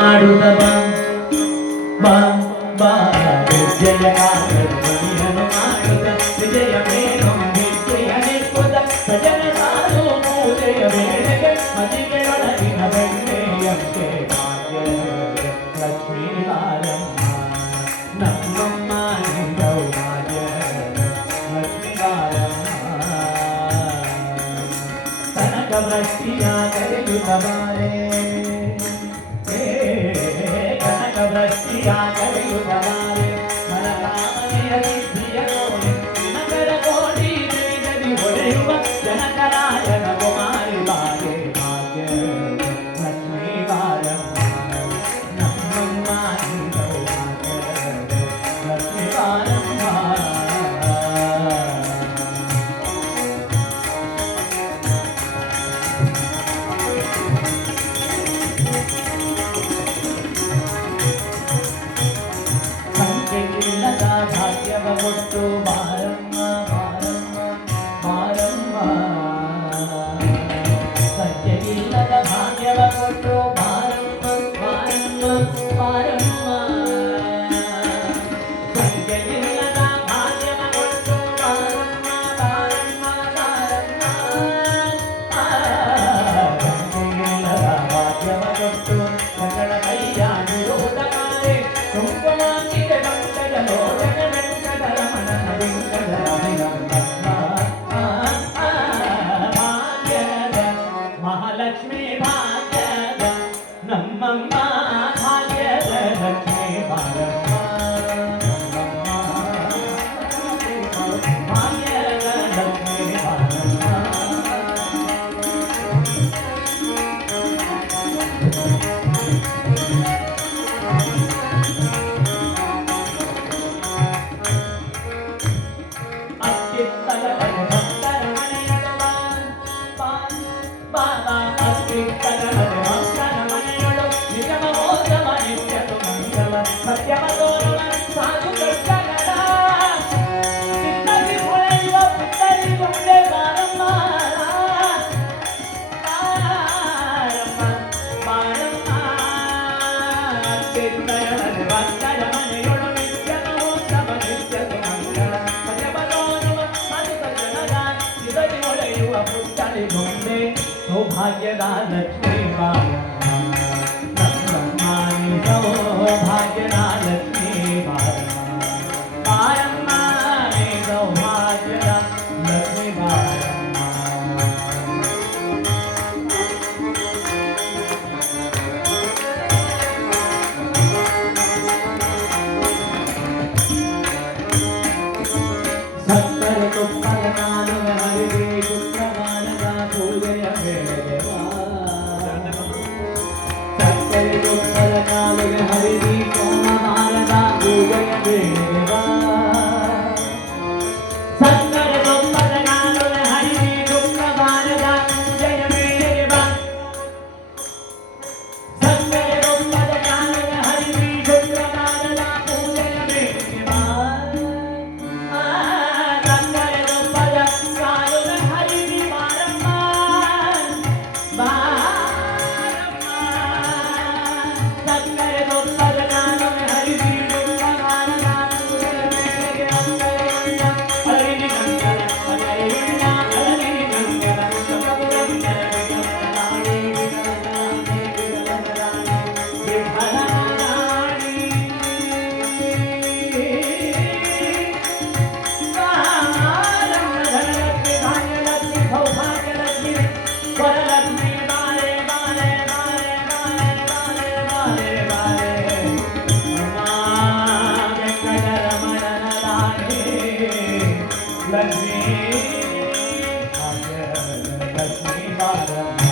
ಮಾಡುತ್ತ ಬಾ ಬಾ ವಿಜಯಗಾರನು ಮಾಡುತ್ತ ವಿಜಯ ಮೇನು ವಿಜಯ ನಿற்பುತ ಸಜನ ಸಾರು ಪೂಜೆಯ ವೇಳೆಗೆ ಮದಿಗೆಯೊಳಗಿನ ಬೆಣ್ಣೆಯಂತೆ ಭಾಗ್ಯ ಲಕ್ಷ್ಮೀ ಬಾರಮ್ಮ ನಮ್ಮಮ್ಮ ನಿಂದವು ಭಾಗ್ಯ ಲಕ್ಷ್ಮೀ ಬಾರಮ್ಮ ತನಕ ವೃಷ್ಟಿಯ ಕರೆಯುತ್ತ ಬಾರೆ ಕರೆಯುತ್ತವಾರೆ ಮನಕಾಮನೆಯ ಸಿದ್ಧಿಯ ಕೋಣೆ ನಗರ ಕೋಟಿ ಜಗದಿ ಹೊಡೆಯುವ ಜನಕರಾಯನ ಕುಮಾರಿ ಬಾರೆ ಭಾಗ್ಯ ಲಕ್ಷ್ಮೀ ಬಾರಮ್ಮ ನಮ್ಮಮ್ಮ ನಿಂದವು ಭಾಗ್ಯ ಲಕ್ಷ್ಮೀ ಬಾರಮ್ಮ ಭಾಗ್ಯವ ಕೊಟ್ಟು ಬಾರಮ್ಮ ಬಾರಮ್ಮ ಬಾರಮ್ಮ ಸತ್ಯವಿಲ್ಲದ ಭಾಗ್ಯವ ಕೊಟ್ಟು ಬಾರಮ್ಮ ಬಾರಮ್ಮ ಬಾರಮ್ಮ ಸತ್ಯವಿಲ್ಲದ ಭಾಗ್ಯವ ಕೊಟ್ಟು ಬಾರಮ್ಮ ಬಾರಮ್ಮ ಬಾರಮ್ಮ ಸತ್ಯವಿಲ್ಲದ ಭಾಗ್ಯವ ಕೊಟ್ಟು ಮಗಳ ಕೈಯ ವಿರೋಧಕಾರೆ ಕುಂಕುಮಾಂಗಿಗೆ ಮಹಾಲಕ್ಷ್ಮೀ ಭಾಗ್ಯದ ನಮ್ಮಮ್ಮ ಭಾಗ್ಯದ ಲಕ್ಷ್ಮೀ ಬಾರಮ್ಮ ಭಾಗ್ಯದ ಲಕ್ಷ್ಮೀ ಬಾರಮ್ಮ ಸೌಭಾಗ್ಯದ ಲಕ್ಷ್ಮೀ ಬಾರಮ್ಮ ನಮ್ಮಮ್ಮ ನಿಂದವು ಭಾಗ್ಯದ ಲಕ್ಷ್ಮೀ ಬಾರಮ್ಮ ಬಾರಮ್ಮ ನಿಂದವು ಭಾಗ್ಯದ ಲಕ್ಷ್ಮೀ ಬಾರಮ್ಮ ಸಕ್ಕರೆ ತುಪ್ಪದ ನಾಲಿನ ಹರಿವೆ ಶುಕ್ರವಾರದ ಪೂಜೆಯ ವೇಳೆಗೆ ಸಕ್ಕರೆ ತುಪ್ಪದ ನಾಲಿಗೆ ಹರಿವಿ ಸೋಮವಾರದ ಪೂಜೆಯ ವೇಳೆಗೆ ಸಕ್ಕರೆ ತುಪ್ಪದ ನಾಲಿಗೆ ಹರಿವಿ ಶುಕ್ರವಾರದ ಪೂಜೆಯ ವೇಳೆಗೆ ಸಕ್ಕರೆ ತುಪ್ಪದ ನಾಲಿಗೆ ಹರಿವಿ ಶುಕ್ರವಾರದ ಪೂಜೆಯ ವೇಳೆಗೆ लक्ष्मी भाग्य लक्ष्मी बारम